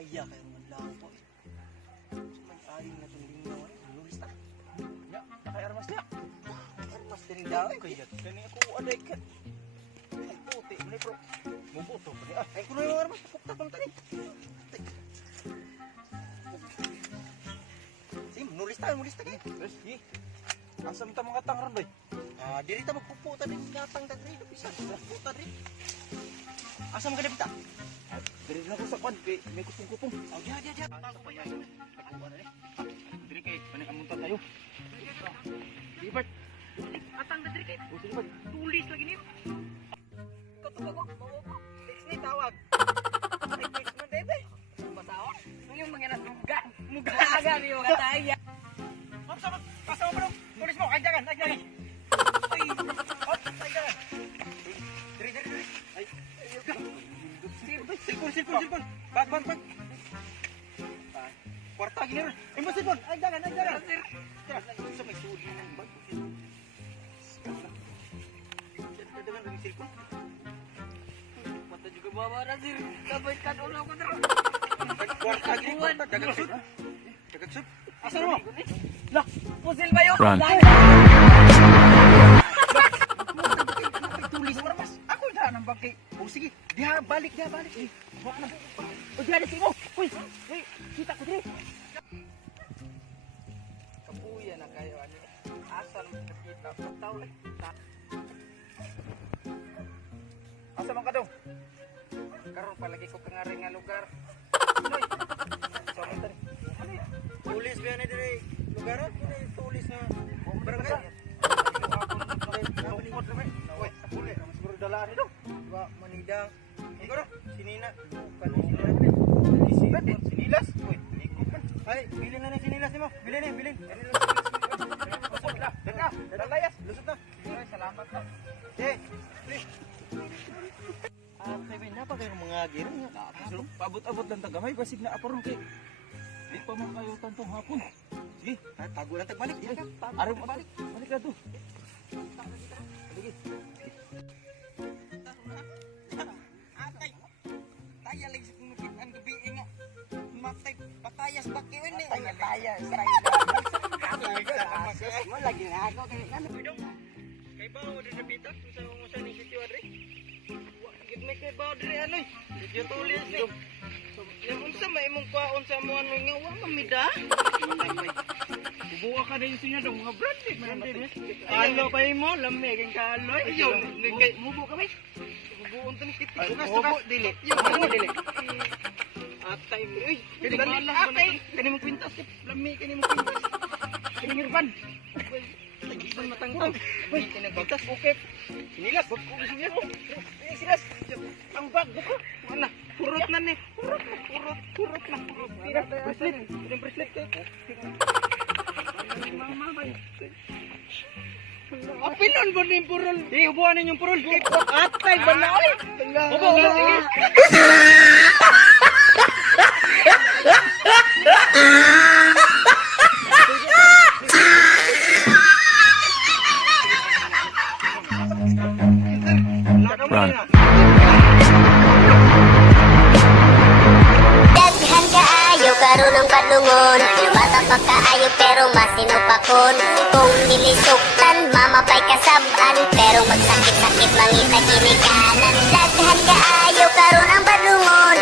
Kataya kayo ng lapo. Sumay-aling na itong lingaw. Nulis na. Ya, naka-armas niya. Armas din daw. Kaya kani ako aday ka. Ay puti. Mali bro. Mubuto. Ay kuno yung armas. Pukta pang tani. Sige, nulis tayo. Terus, sige. Asam ta mga tangran doy. Diri ta magpuputa din gatang dagri bisa puta din. Asam ka dibita? Diri na ko sa kwan may kusong-kupong. Dia. Tago pa yan. Tago na diri kay maning amunta tayo. Libert. Atang diri kay. Libert. Tulis lagi ni. Katubag ko. Text ni tawag. Ay text man debe. Basawa. Yung mga muga aga ni mga taya. Pasok bro. Tulis mo, ay jangan. Ay, Diri. Ay, Silpon. Bag. Kwarta gini rin. Ay, mo silpon. Ay, jangan. Tira, sa may suli ng bag. Dagan kami silpon. Mata juga bawa Razir. Kabaikan ulang ko tira. Kwarta gini, dagang sud. Asa mo? Lah, pusil ba yun? Run. Tulis mo mas. Ako na nang bagay. O sige, diha balik. Wak na. O diha di mo. Uy, kita ko dire. Kapuya na kayo ani. Asal kita pataw lang. Asa man ka daw? Karon palagi ko kangari nga lugar. Noy. Sorry tani. Tulis ba na dire? Lugaran tulis na barangay. Bukod kami. Wait, sapuli. Siguro dalaan nito. Diba, manidang. Siguro, sinina. Sinilas? Uy, likod man. Ay, bilin na ng sinilas mo. Bilin. Lusot na. Dalayas. Lusot na. Ay, salamat na. Okay, please. Kevin, napa kayo mga agir? Pabot-abot lang tagamay. Basig na aparong kay. Di pa man kayo tantong hapon. Sige, tago lang tagbalik. Araw mo balik. Balik na to. Sige. Atay. Taya lang sa kumukit ang gabi nga. Matay patayas bakiwin ni. Tayas. Mo lagi na ako kay ano bidong. Kay ba mo din nabitak sa ni sitio adre. Gid me kay ba adre ano. Sitio tulis ni. Yung unsa may imong kwaon sa amuan mo nga wa mamida. Bubuka ka din siya dong mga branded Alo pa mo, lamig ang kaloy. Yo, kay mubo ka ba? Bubuon tan kit. Mubo dili. Yo, mubo dili. Atay mo. Uy, kani mo kwintas, lamig kani mo kwintas. Kani ngirban. Ay, matangtang. Uy, kinagbitas ukip. Sinilas, bag ko gusto niya. Sinilas. Ang bag ko. Wala. Purot na ni. Purot na. Tira, bracelet ko. Mama bay. Apinon mo din purol. Di ubuan ninyong purol. Atay ba na oy? Ubo. Run. Daghan kaayo karon ang padungon. Bata pa kaayo pero masino pa kon. Kung nilisuktan mamapay kasaban, pero magsakit-sakit mangita ginikanan. Daghan kaayo karon ang padungon.